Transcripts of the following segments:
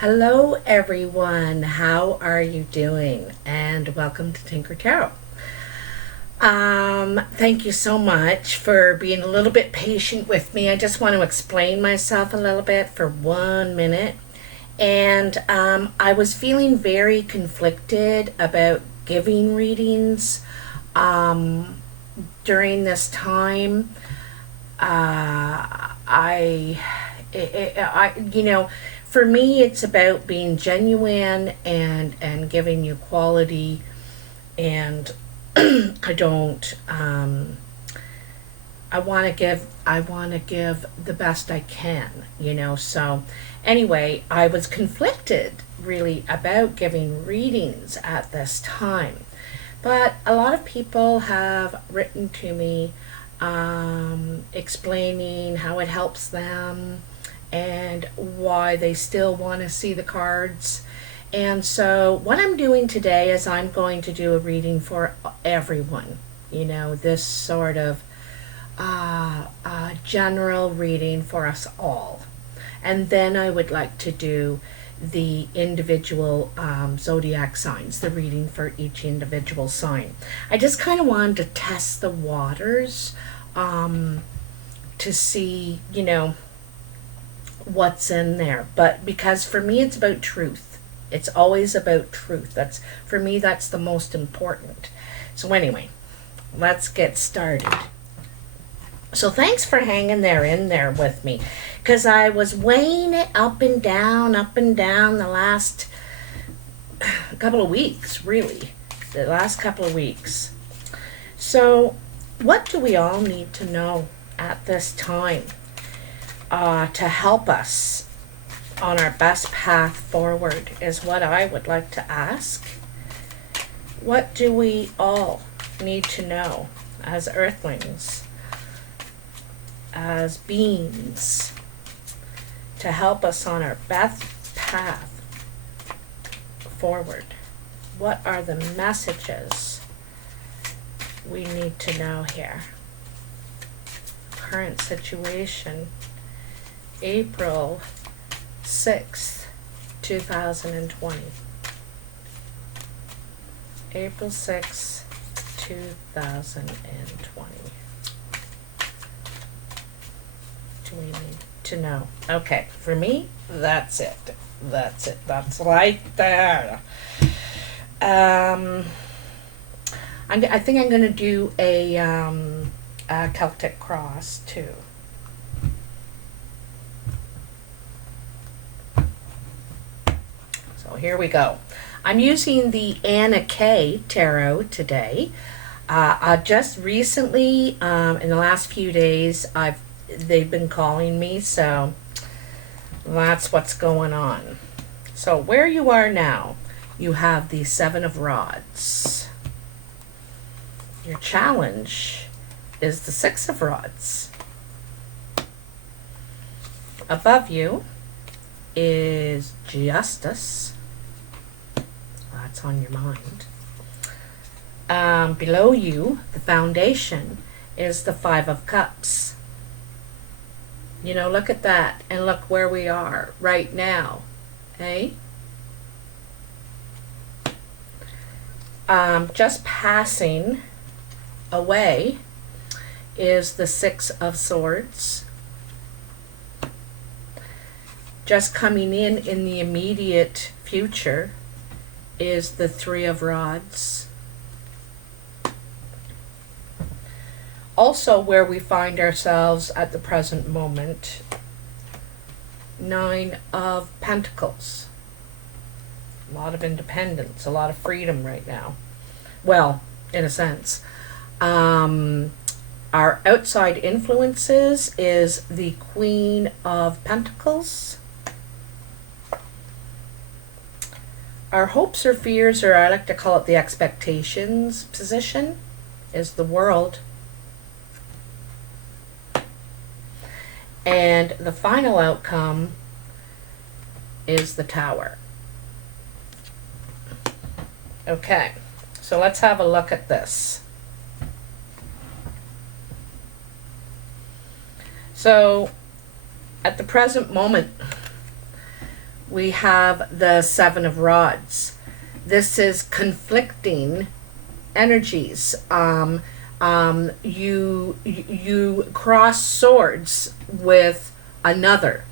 Hello everyone, how are you doing? And welcome to Tinker Tarot. Thank you so much for being a little bit patient with me. I just want to explain myself a little bit for 1 minute. And I was feeling very conflicted about giving readings during this time. For me, it's about being genuine and giving you quality, and I don't. I want to give the best I can. So, anyway, I was conflicted really about giving readings at this time, but a lot of people have written to me explaining how it helps them and why they still want to see the cards. And so, what I'm doing today is I'm going to do a reading for everyone. This sort of general reading for us all. And then I would like to do the individual zodiac signs, the reading for each individual sign. I just kind of wanted to test the waters to see, what's in there. But because for me, it's about truth. It's always about truth. For me, that's the most important. So anyway, let's get started. So thanks for hanging in there with me, because I was weighing it up and down the last couple of weeks, really. The last couple of weeks. So what do we all need to know at this time to help us on our best path forward is what I would like to ask. What do we all need to know as earthlings, as beings, to help us on our best path forward? What are the messages we need to know here? Current situation, April 6th, 2020. April 6th, 2020. Do we need to know? Okay, for me, that's it. That's right there. I think I'm going to do a Celtic cross too. So here we go. I'm using the Anna K Tarot today. Just recently, in the last few days, they've been calling me, so that's what's going on. So where you are now, you have the Seven of Rods. Your challenge is the Six of Rods. Above you is Justice. That's on your mind. Below you, the Foundation, is the Five of Cups. Look at that, and look where we are right now. Okay? Just passing away is the Six of Swords. Just coming in the immediate future is the Three of Rods. Also, where we find ourselves at the present moment, Nine of Pentacles. A lot of independence, a lot of freedom right now. Well, in a sense. Our outside influences is the Queen of Pentacles. Our hopes or fears, or I like to call it the expectations position, is the World. And the final outcome is the Tower. Okay, so let's have a look at this. So, at the present moment, we have the Seven of Rods. This is conflicting energies. You cross swords with another.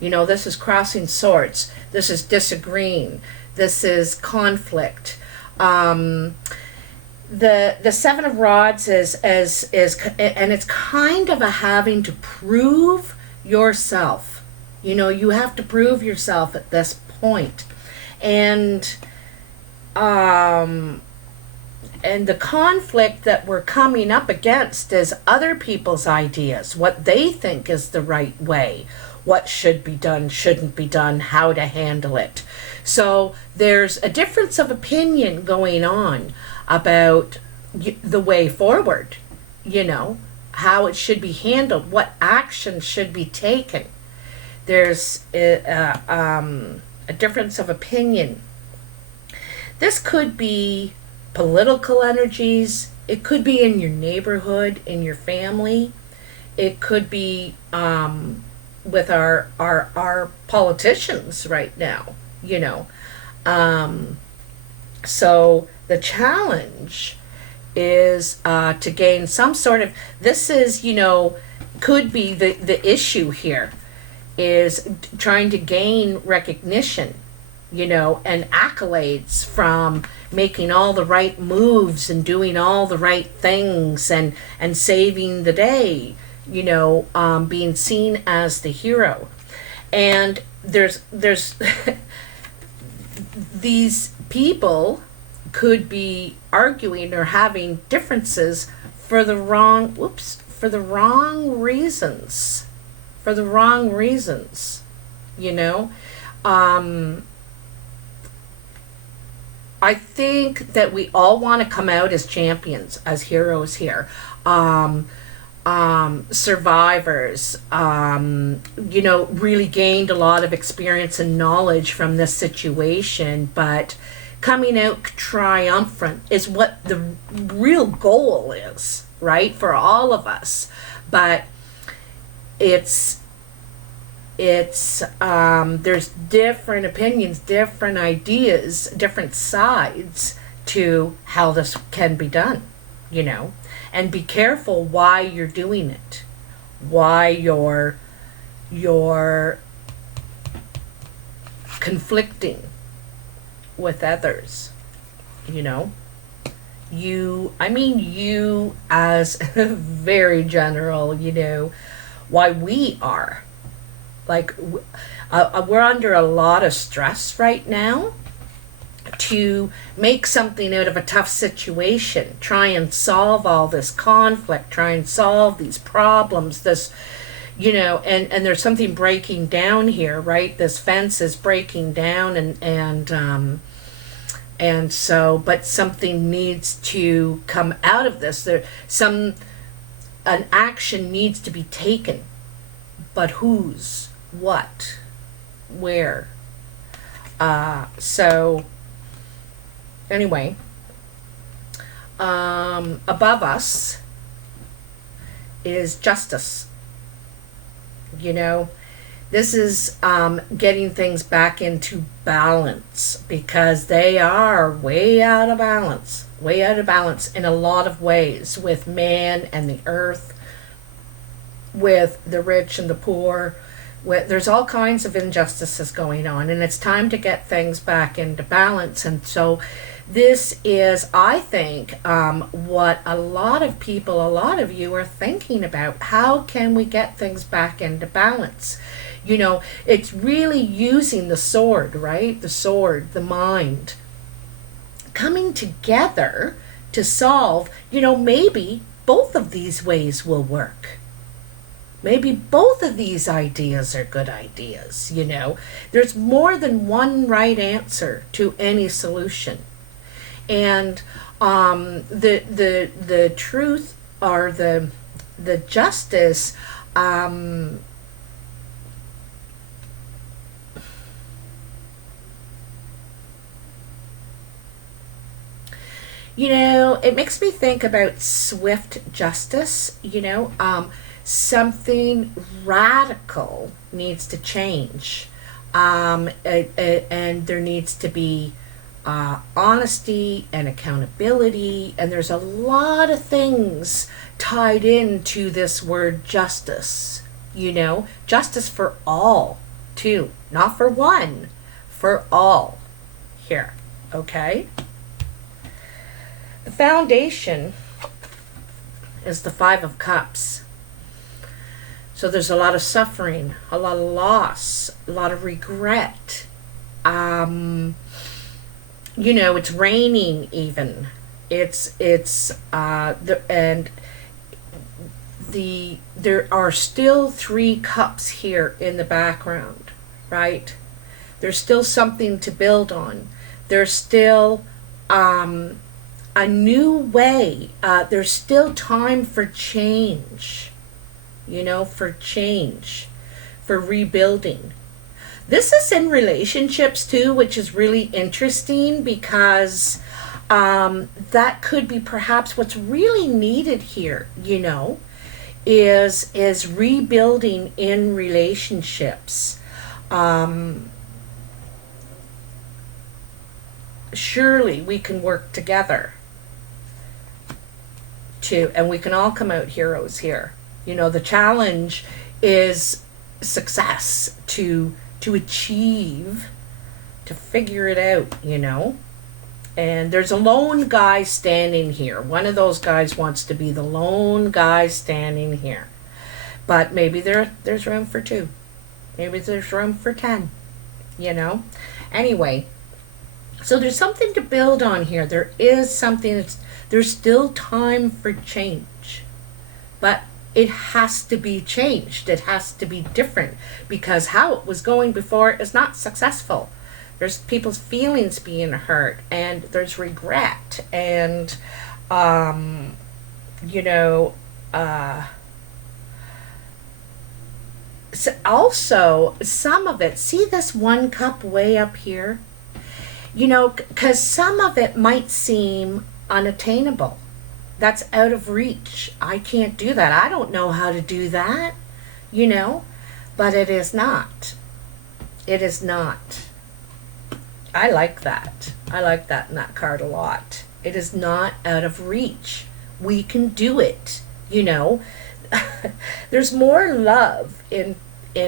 This is crossing swords. This is disagreeing. This is conflict. The Seven of Rods is and it's kind of a having to prove yourself. You have to prove yourself at this point. And the conflict that we're coming up against is other people's ideas, what they think is the right way, what should be done, shouldn't be done, how to handle it. So there's a difference of opinion going on about the way forward, how it should be handled, what action should be taken. There's a difference of opinion. This could be political energies. It could be in your neighborhood, in your family. It could be with our politicians right now, So the challenge is to gain some sort of, this is, could be the issue here, is trying to gain recognition, and accolades from making all the right moves and doing all the right things and saving the day, being seen as the hero. And there's these people could be arguing or having differences for the wrong reasons. I think that we all want to come out as champions, as heroes here. Survivors, really gained a lot of experience and knowledge from this situation, but coming out triumphant is what the real goal is, right, for all of us. But it's there's different opinions, different ideas, different sides to how this can be done, and be careful why you're doing it, why you're conflicting with others, you as very general, why we are. Like, we're under a lot of stress right now to make something out of a tough situation, try and solve all this conflict, try and solve these problems, this, and there's something breaking down here, right? This fence is breaking down and so, but something needs to come out of this. An action needs to be taken, but whose? What, where? So anyway, above us is justice. This is getting things back into balance, because they are way out of balance in a lot of ways, with man and the earth, with the rich and the poor. There's all kinds of injustices going on, and it's time to get things back into balance. And so this is, I think, what a lot of people, a lot of you are thinking about. How can we get things back into balance? It's really using the sword, right? The sword, the mind, coming together to solve, maybe both of these ways will work. Maybe both of these ideas are good ideas, There's more than one right answer to any solution. And the truth, or the justice, it makes me think about swift justice, something radical needs to change. and there needs to be honesty and accountability, and there's a lot of things tied into this word justice. Justice for all, too, not for one, for all here. Okay? The foundation is the Five of Cups. So there's a lot of suffering, a lot of loss, a lot of regret. It's raining even. There are still 3 cups here in the background, right? There's still something to build on. There's still a new way. There's still time for change, for change, for rebuilding. This is in relationships too, which is really interesting because that could be perhaps what's really needed here, is rebuilding in relationships. Surely we can work together and we can all come out heroes here. The challenge is success, to achieve, to figure it out, And there's a lone guy standing here. One of those guys wants to be the lone guy standing here. But maybe there's room for 2. Maybe there's room for 10, Anyway, so there's something to build on here. There is something, there's still time for change. But it has to be changed. It has to be different because how it was going before is not successful. There's people's feelings being hurt, and there's regret, and so also some of it. See this 1 cup way up here, because some of it might seem unattainable. That's out of reach. I can't do that. I don't know how to do that, but it is not. It is not. I like that. I like that in that card a lot. It is not out of reach. We can do it, There's more love in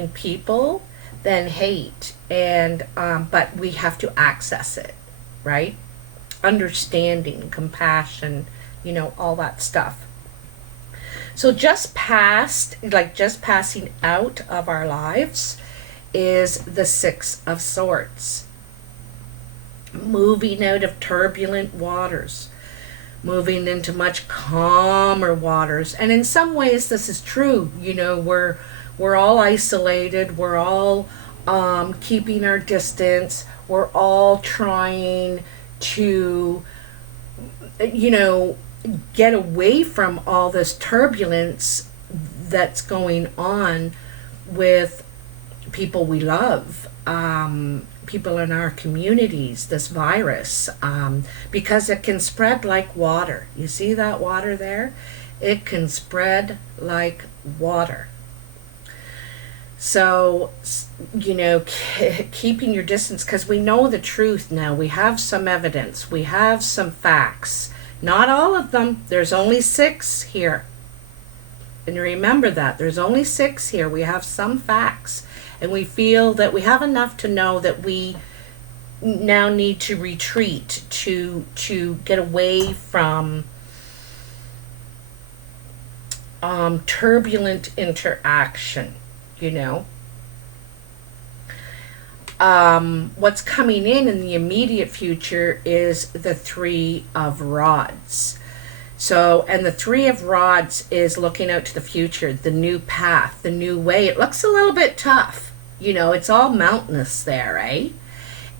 people than hate, and but we have to access it, right? Understanding, compassion, all that stuff. So just passing out of our lives is the 6 of Swords. Moving out of turbulent waters, moving into much calmer waters. And in some ways this is true. We're all isolated, we're all keeping our distance, we're all trying to get away from all this turbulence that's going on with people we love, people in our communities, this virus, because it can spread like water. You see that water there? It can spread like water. So, keeping your distance, because we know the truth now. We have some evidence. We have some facts. Not all of them. There's only 6 here. And remember that. There's only 6 here. We have some facts. And we feel that we have enough to know that we now need to retreat, to get away from turbulent interaction, What's coming in the immediate future is the 3 of Rods. So, and the 3 of Rods is looking out to the future, the new path, the new way. It looks a little bit tough. It's all mountainous there, eh?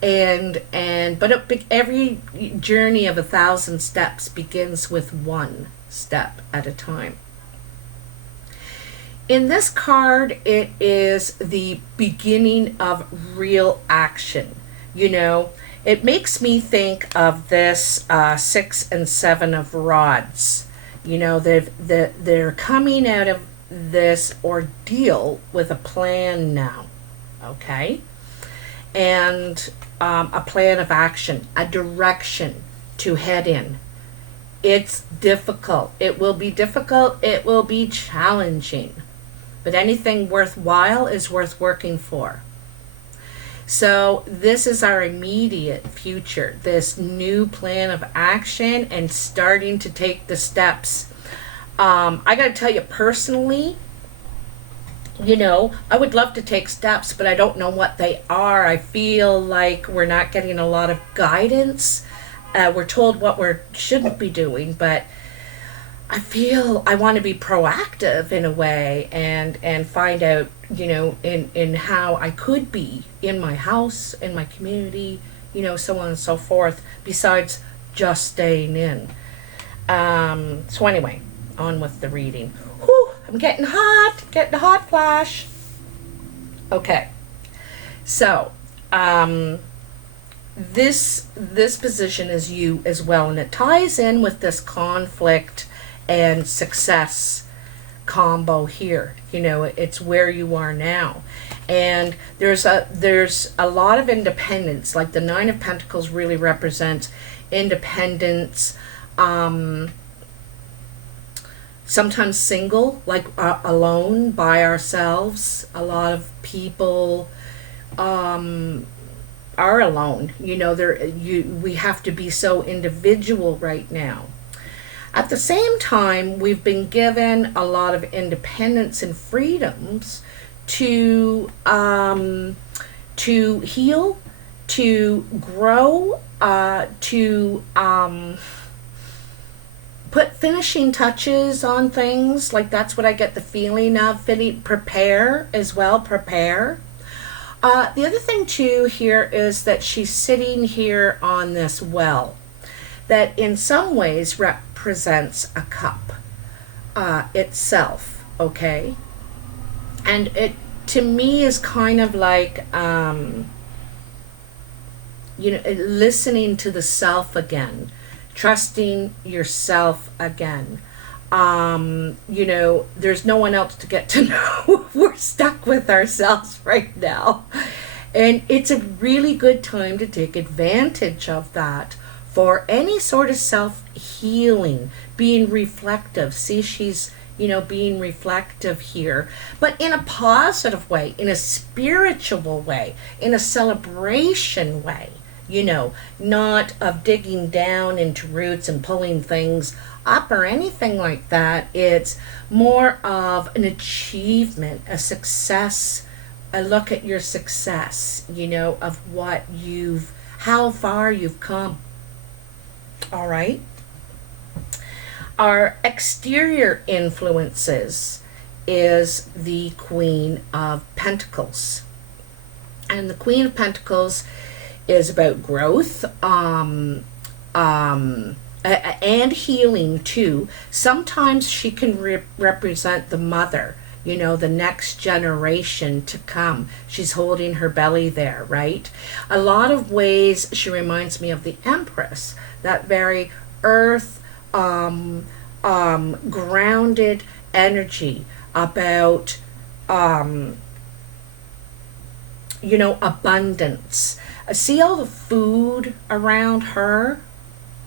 But every journey of 1,000 steps begins with 1 step at a time. In this card, it is the beginning of real action. It makes me think of this 6 and 7 of Rods. They're coming out of this ordeal with a plan now. Okay? and a plan of action, a direction to head in. It's difficult. It will be difficult. It will be challenging. But anything worthwhile is worth working for. So this is our immediate future, this new plan of action and starting to take the steps. I got to tell you personally, I would love to take steps, but I don't know what they are. I feel like we're not getting a lot of guidance. We're told what we shouldn't be doing, but I feel I want to be proactive in a way and find out, in how I could be in my house, in my community, so on and so forth, besides just staying in. So anyway, on with the reading. Whew, I'm getting a hot flash. Okay, so this position is you as well, and it ties in with this conflict and success combo here. It's where you are now, and there's a lot of independence. Like the Nine of Pentacles really represents independence, sometimes single, like alone by ourselves. A lot of people are alone. We have to be so individual right now. At the same time, we've been given a lot of independence and freedoms to heal, to grow, to put finishing touches on things. Like that's what I get the feeling of. Prepare as well. Prepare. The other thing too here is that she's sitting here on this well that in some ways represents a cup itself, okay? And it to me is kind of like listening to the self again, trusting yourself again. There's no one else to get to know. We're stuck with ourselves right now. And it's a really good time to take advantage of that for any sort of self-healing, being reflective. See, she's, being reflective here, but in a positive way, in a spiritual way, in a celebration way, not of digging down into roots and pulling things up or anything like that. It's more of an achievement, a success, a look at your success, of how far you've come. All right. Our exterior influences is the Queen of Pentacles. And the Queen of Pentacles is about growth, and healing too. Sometimes she can represent the mother, the next generation to come. She's holding her belly there, right? A lot of ways she reminds me of the Empress, that very earth, grounded energy about, abundance. See all the food around her,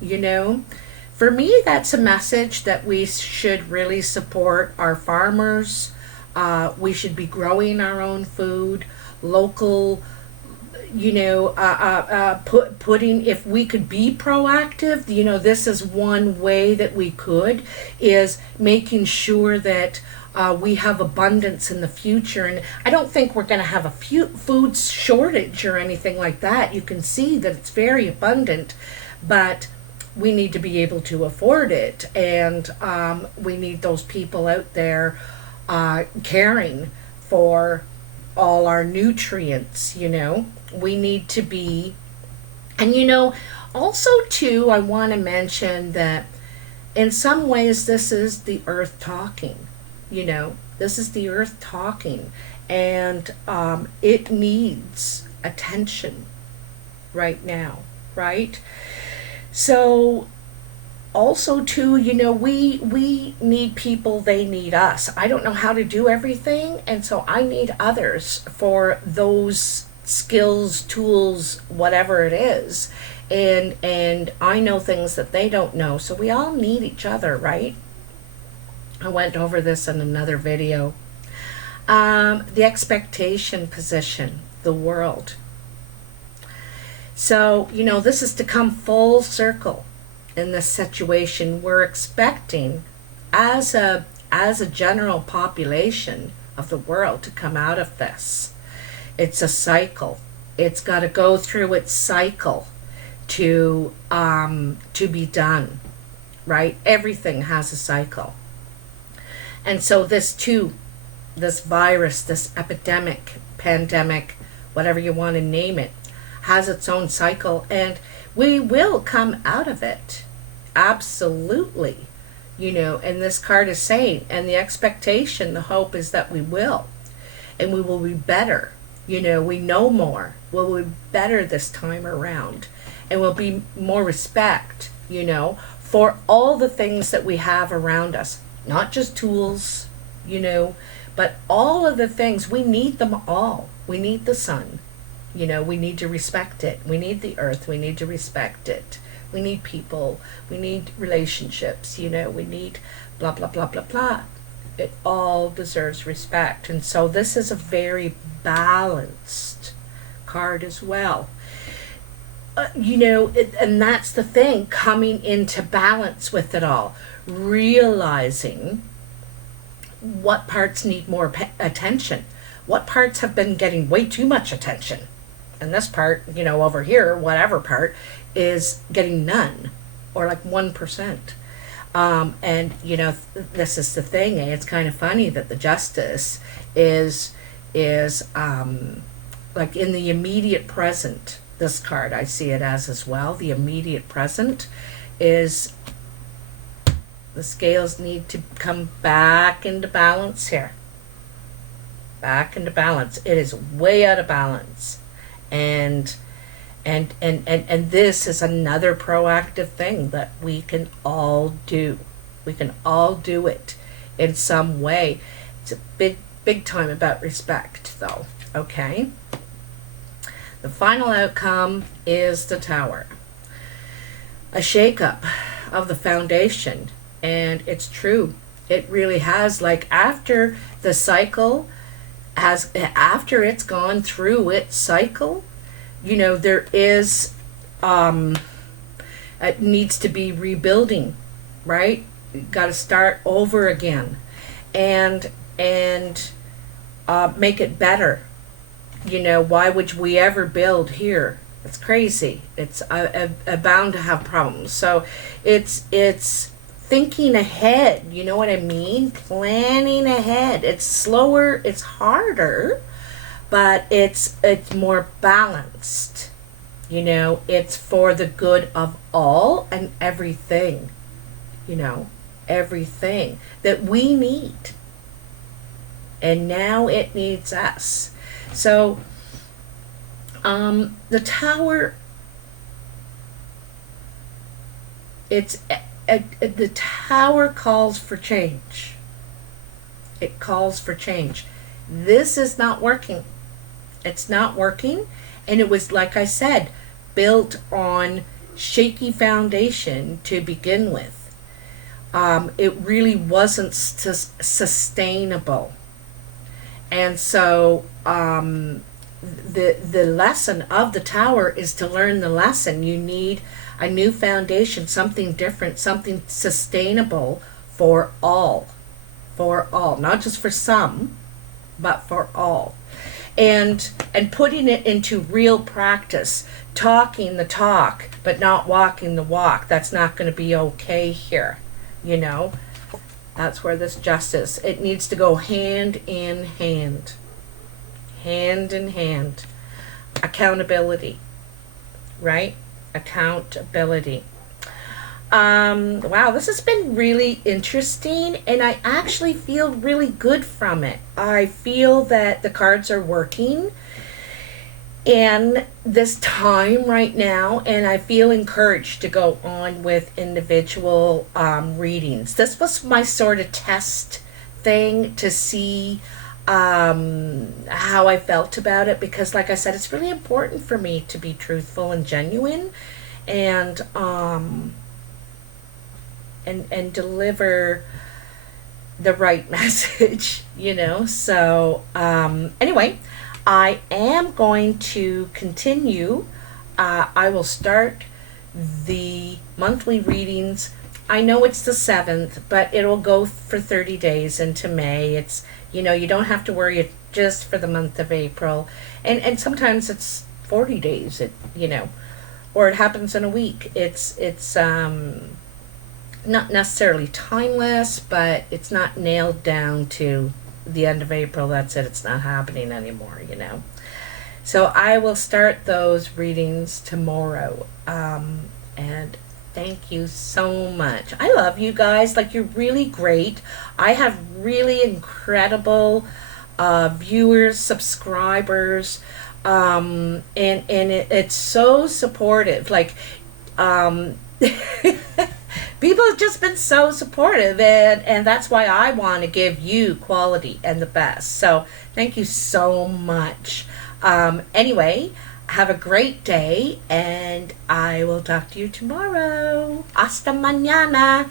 For me, that's a message that we should really support our farmers. We should be growing our own food, local, putting, if we could be proactive, this is one way that we could, is making sure that we have abundance in the future. And I don't think we're going to have a food shortage or anything like that. You can see that it's very abundant, but we need to be able to afford it. And we need those people out there caring for all our nutrients, We need to be, and also too, I want to mention that in some ways this is the earth talking, this is the earth talking, and it needs attention right now, right? So also too, we need people, they need us. I don't know how to do everything, and so I need others for those skills, tools, whatever it is. And I know things that they don't know. So we all need each other, right? I went over this in another video. The expectation position, the world. So, you know, this is to come full circle in this situation. We're expecting as a general population of the world to come out of this. It's a cycle. It's got to go through its cycle to be done, right? Everything has a cycle. And so this too, this virus, this epidemic, pandemic, whatever you want to name it, has its own cycle, and we will come out of it. Absolutely. You know, and this card is saying, and the expectation, the hope is that we will. And we will be better. You know, we know more. We'll be better this time around. And we'll be more respect, you know, for all the things that we have around us. Not just tools, you know, but all of the things. We need them all. We need the sun. You know, we need to respect it. We need the earth. We need to respect it. We need people. We need relationships. You know, we need blah, blah, blah, blah, blah. It all deserves respect. And so this is a very balanced card as well. You know, and that's the thing, coming into balance with it all. Realizing what parts need more attention. What parts have been getting way too much attention. And this part, you know, over here, whatever part, is getting none, or like 1%. And, you know, this is the thing, it's kind of funny that the Justice is like in the immediate present. This card, I see it as well. The immediate present is the scales need to come back into balance here. Back into balance. It is way out of balance. And this is another proactive thing that we can all do. We can all do it in some way. It's a big time about respect, though. Okay? The final outcome is the Tower. A shakeup of the foundation. And it's true. It really has. Like, after the cycle after it's gone through its cycle, you know, there is it needs to be rebuilding, right? You got to start over again and make it better. You know, why would we ever build here? It's crazy. It's bound to have problems. So it's thinking ahead, you know what I mean? Planning ahead. It's slower, it's harder, but it's more balanced. You know, it's for the good of all and everything. You know, everything that we need. And now it needs us. So, the Tower, the Tower calls for change. It calls for change. This is not working. It's not working. And it was, like I said, built on shaky foundation to begin with. It really wasn't sustainable. And so the lesson of the Tower is to learn the lesson. You need a new foundation, something different, something sustainable for all. For all. Not just for some, but for all. And putting it into real practice, talking the talk, but not walking the walk. That's not going to be okay here, you know. That's where this Justice, it needs to go hand in hand. Hand in hand. Accountability, right? Accountability. Wow, this has been really interesting, and I actually feel really good from it. I feel that the cards are working in this time right now, and I feel encouraged to go on with individual readings. This was my sort of test thing to see how I felt about it, because like I said, it's really important for me to be truthful and genuine, and and deliver the right message, you know. So anyway, I am going to continue. I will start the monthly readings. I know it's the 7th, but it'll go for 30 days into May. It's, you know, you don't have to worry, it just for the month of April. And sometimes it's 40 days, you know, or it happens in a week. It's not necessarily timeless, but it's not nailed down to the end of April. That's it. It's not happening anymore, you know. So I will start those readings tomorrow. And thank you so much. I love you guys. Like, you're really great. I have really incredible viewers, subscribers, and it's so supportive. Like, people have just been so supportive, and that's why I want to give you quality and the best. So thank you so much. Anyway, have a great day, and I will talk to you tomorrow. Hasta mañana.